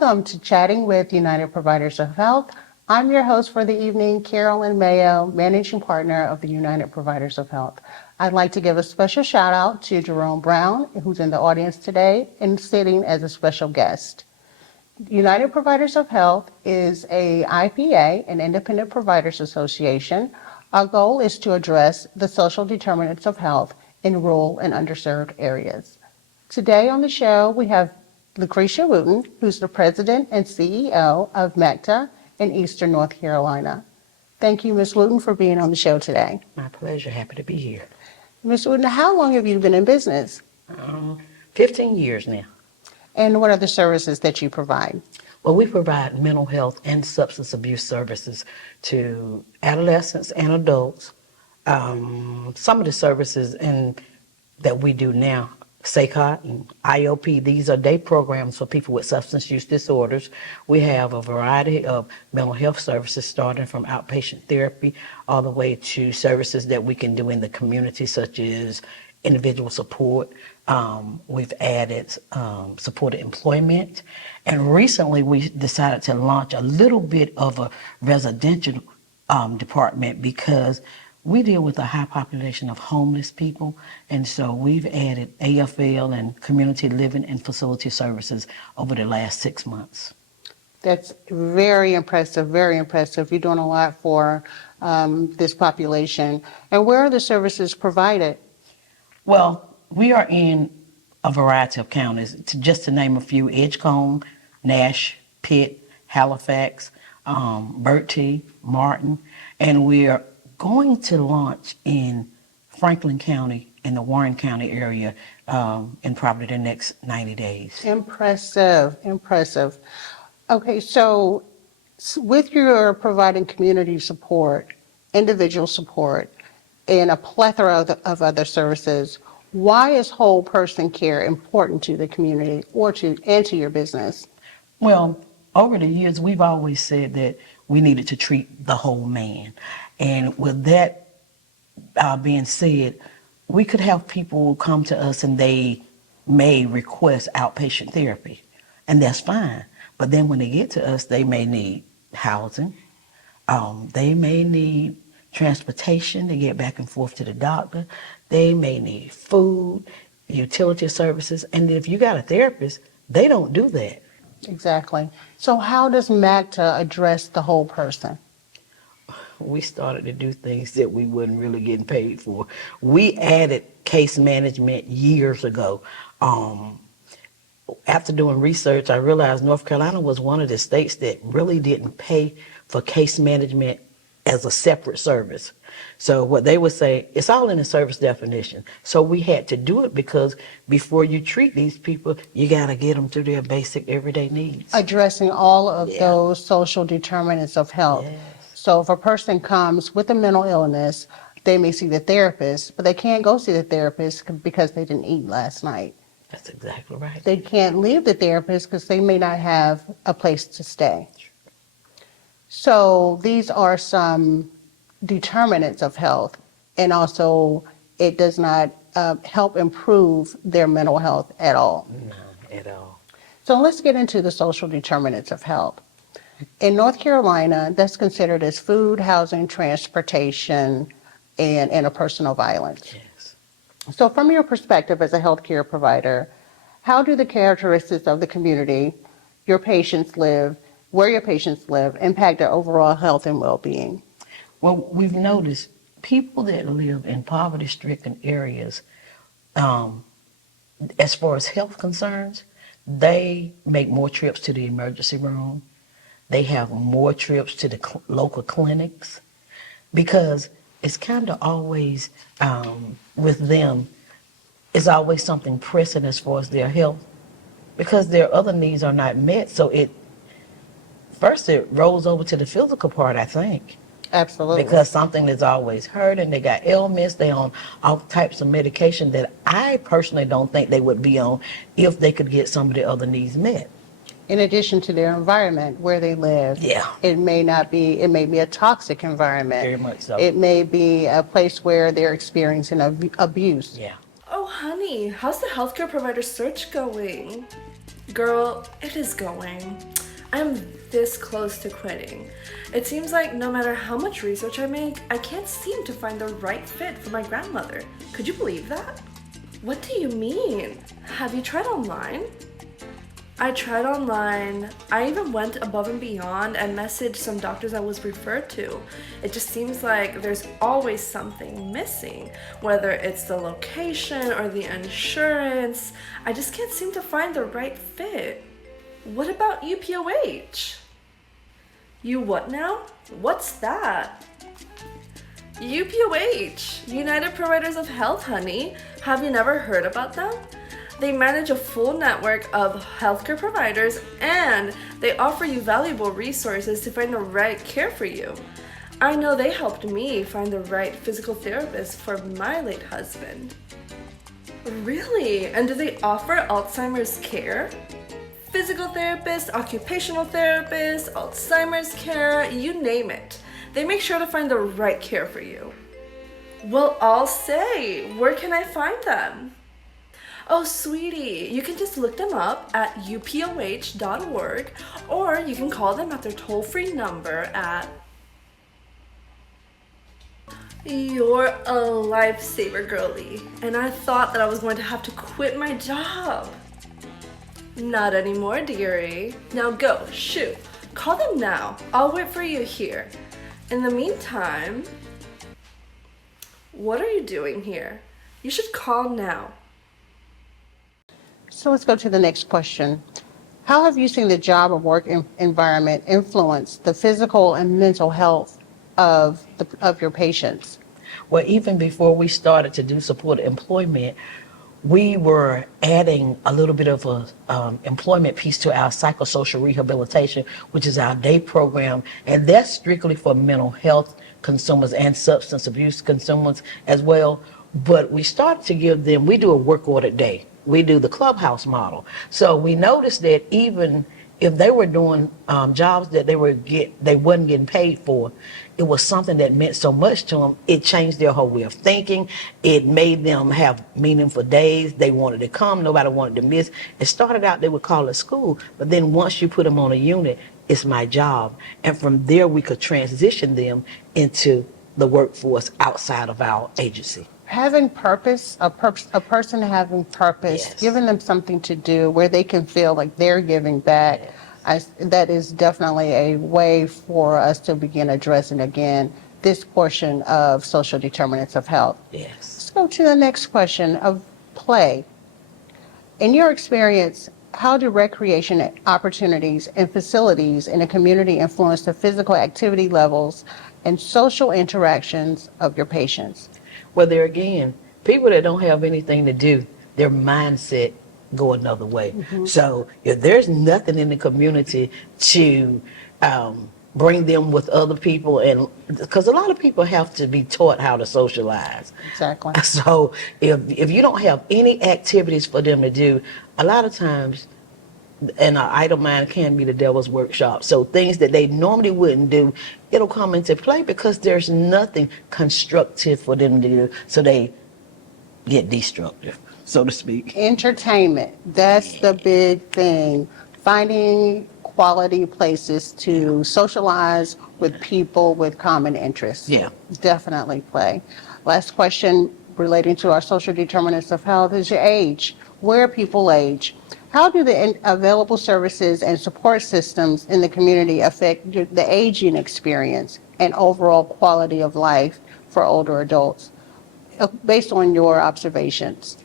Welcome to Chatting with United Providers of Health. I'm your host for the evening, Carolyn Mayo, Managing Partner of the United Providers of Health. I'd like to give a special shout out to Jerome Brown, who's in the audience today and sitting as a special guest. United Providers of Health is a IPA, an Independent Providers Association. Our goal is to address the social determinants of health in rural and underserved areas. Today on the show, we have Lucretia Wooten, who's the President and CEO of MACTA in Eastern North Carolina. Thank you, Ms. Wooten, for being on the show today. My pleasure. Happy to be here. Ms. Wooten, how long have you been in business? 15 years now. And what are the services that you provide? Well, we provide mental health and substance abuse services to adolescents and adults. Some of the services that we do now, SACOT and IOP, these are day programs for people with substance use disorders. We have a variety of mental health services starting from outpatient therapy all the way to services that we can do in the community, such as individual support. We've added supported employment. And recently we decided to launch a little bit of a residential department because we deal with a high population of homeless people, and so we've added AFL and community living and facility services over the last 6 months. That's very impressive, very impressive. You're doing a lot for this population. And where are the services provided? Well, we are in a variety of counties, just to name a few: Edgecombe, Nash, Pitt, Halifax, Bertie, Martin, and we are going to launch in Franklin County in the Warren County area in probably the next 90 days. Impressive, impressive. Okay, so with your providing community support, individual support, and a plethora of other services, why is whole person care important to the community and to your business? Well, over the years, we've always said that we needed to treat the whole man. And with that being said, we could have people come to us and they may request outpatient therapy, and that's fine. But then when they get to us, they may need housing. They may need transportation to get back and forth to the doctor. They may need food, utility services. And if you got a therapist, they don't do that. Exactly. So how does MACTA address the whole person? We started to do things that we wasn't really getting paid for. We added case management years ago. After doing research, I realized North Carolina was one of the states that really didn't pay for case management as a separate service. So what they would say, it's all in the service definition. So we had to do it because before you treat these people, you got to get them to their basic everyday needs. Addressing all of those social determinants of health. Yes. So if a person comes with a mental illness, they may see the therapist, but they can't go see the therapist because they didn't eat last night. That's exactly right. They can't leave the therapist because they may not have a place to stay. So these are some determinants of health, and also it does not help improve their mental health at all. None at all. So let's get into the social determinants of health. In North Carolina, that's considered as food, housing, transportation, and interpersonal violence. Yes. So from your perspective as a healthcare provider, how do the characteristics of the community your patients live, where your patients live, impact their overall health and well-being? Well, we've noticed people that live in poverty-stricken areas, as far as health concerns, they make more trips to the emergency room. They have more trips to the local clinics because it's kind of always, with them, it's always something pressing as far as their health because their other needs are not met. So first it rolls over to the physical part, I think. Absolutely. Because something is always hurting, they got ailments, they on all types of medication that I personally don't think they would be on if they could get some of the other needs met. In addition to their environment where they live, it may be a toxic environment. Very much so. It may be a place where they're experiencing abuse. Yeah. Oh, honey, how's the healthcare provider search going? Girl, it is going. I'm this close to quitting. It seems like no matter how much research I make, I can't seem to find the right fit for my grandmother. Could you believe that? What do you mean? Have you tried online? I tried online. I even went above and beyond and messaged some doctors I was referred to. It just seems like there's always something missing, whether it's the location or the insurance. I just can't seem to find the right fit. What about UPOH? You what now? What's that? UPOH, United Providers of Health, honey. Have you never heard about them? They manage a full network of healthcare providers and they offer you valuable resources to find the right care for you. I know they helped me find the right physical therapist for my late husband. Really? And do they offer Alzheimer's care? Physical therapist, occupational therapist, Alzheimer's care, you name it. They make sure to find the right care for you. Well, I'll say, where can I find them? Oh, sweetie, you can just look them up at upoh.org or you can call them at their toll-free number at... You're a lifesaver, girlie, and I thought that I was going to have to quit my job. Not anymore, dearie. Now go, shoot. Call them now. I'll wait for you here. In the meantime, what are you doing here? You should call now. So let's go to the next question. How have you seen the job or work environment influence the physical and mental health of your patients? Well, even before we started to do supported employment, we were adding a little bit of a employment piece to our psychosocial rehabilitation, which is our day program, and that's strictly for mental health consumers and substance abuse consumers as well. But we started to give them, we do a work order day. We do the clubhouse model. So we noticed that even if they were doing jobs that they wasn't getting paid for, it was something that meant so much to them. It changed their whole way of thinking. It made them have meaningful days. They wanted to come. Nobody wanted to miss. It started out they would call it school, but then once you put them on a unit, it's my job. And from there we could transition them into the workforce outside of our agency. Having purpose, a person having purpose, Yes. giving them something to do where they can feel like they're giving back, that is definitely a way for us to begin addressing again this portion of social determinants of health. Yes. Let's go to the next question of play. In your experience, how do recreation opportunities and facilities in a community influence the physical activity levels and social interactions of your patients? Well, there again, people that don't have anything to do, their mindset go another way. Mm-hmm. So if there's nothing in the community to bring them with other people, and because a lot of people have to be taught how to socialize. Exactly. So if you don't have any activities for them to do, a lot of times, and an idle mind can be the devil's workshop. So things that they normally wouldn't do, it'll come into play because there's nothing constructive for them to do. So they get destructive, so to speak. Entertainment, that's the big thing. Finding quality places to socialize with people with common interests. Yeah. Definitely play. Last question relating to our social determinants of health is your age. Where people age. How do the available services and support systems in the community affect the aging experience and overall quality of life for older adults, based on your observations?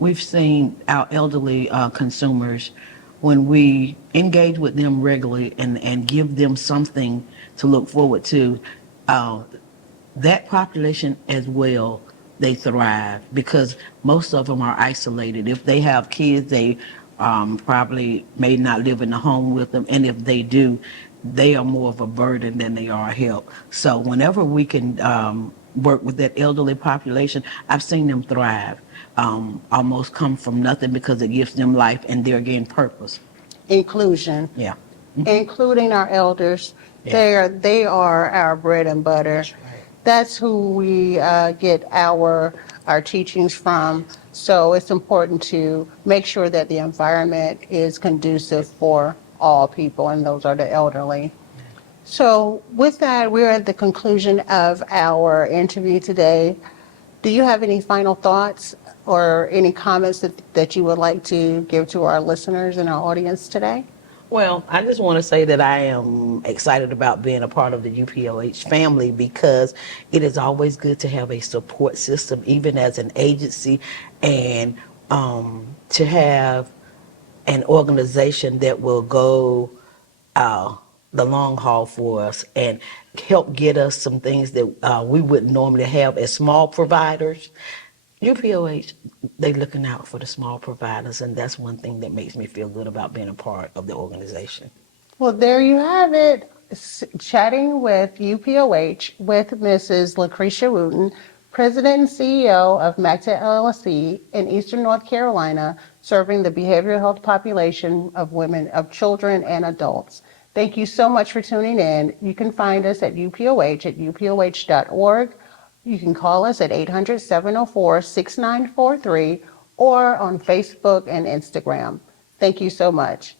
We've seen our elderly consumers, when we engage with them regularly and give them something to look forward to, that population as well, they thrive because most of them are isolated. If they have kids, they probably may not live in the home with them, and if they do, they are more of a burden than they are a help. So whenever we can work with that elderly population, I've seen them thrive, almost come from nothing because it gives them life and they're getting purpose. Inclusion. Yeah. Including our elders. Yeah. They are our bread and butter. That's right. That's who we get our our teachings from. So it's important to make sure that the environment is conducive for all people, and those are the elderly. So with that, we're at the conclusion of our interview today. Do you have any final thoughts or any comments that you would like to give to our listeners and our audience today? Well, I just want to say that I am excited about being a part of the UPOH family because it is always good to have a support system, even as an agency, and to have an organization that will go the long haul for us and help get us some things that we wouldn't normally have as small providers. UPOH, they looking out for the small providers, and that's one thing that makes me feel good about being a part of the organization. Well, there you have it. Chatting with UPOH with Mrs. Lucretia Wooten, President and CEO of MACTA LLC in Eastern North Carolina, serving the behavioral health population of women, of children and adults. Thank you so much for tuning in. You can find us at UPOH at upoh.org. You can call us at 800-704-6943 or on Facebook and Instagram. Thank you so much.